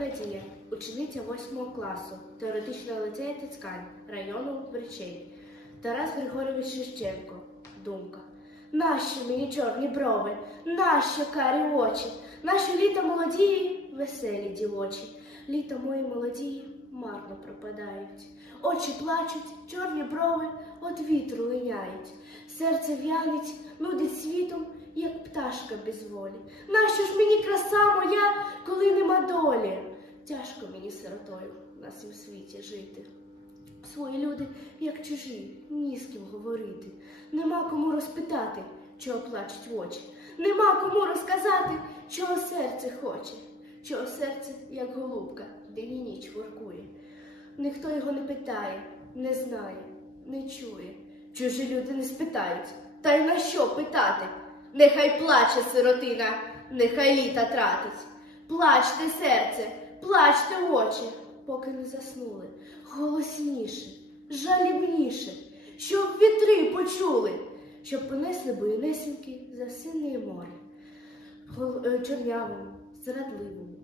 Надія, учениця 8 класу теоретичного ліцею Тицкань району Бричей. Тарас Григорович Шевченко. Думка. Нащо мені чорні брови, нащо карі очі, нащо літа молодії, веселі дівочі, літа мої молодії марно пропадають. Очі плачуть, чорні брови от вітру линяють. Серце в'янить, нудить світом, як пташка без волі. Нащо ж мені краса Тяжко мені сиротою на цім світі жити. Свої люди, як чужі, ні з ким говорити. Нема кому розпитати, чого плачуть в очі. Нема кому розказати, чого серце хоче, чого серце, як голубка, день і ніч воркує. Ніхто його не питає, не знає, не чує. Чужі люди не спитають, та й на що питати? Нехай плаче сиротина, нехай літа тратить. Плачте, серце, плачте очі, поки не заснули. Голосніше, жалібніше, щоб вітри почули, щоб понесли буйнесеньки за синє море, е, чорнявому, зрадливому.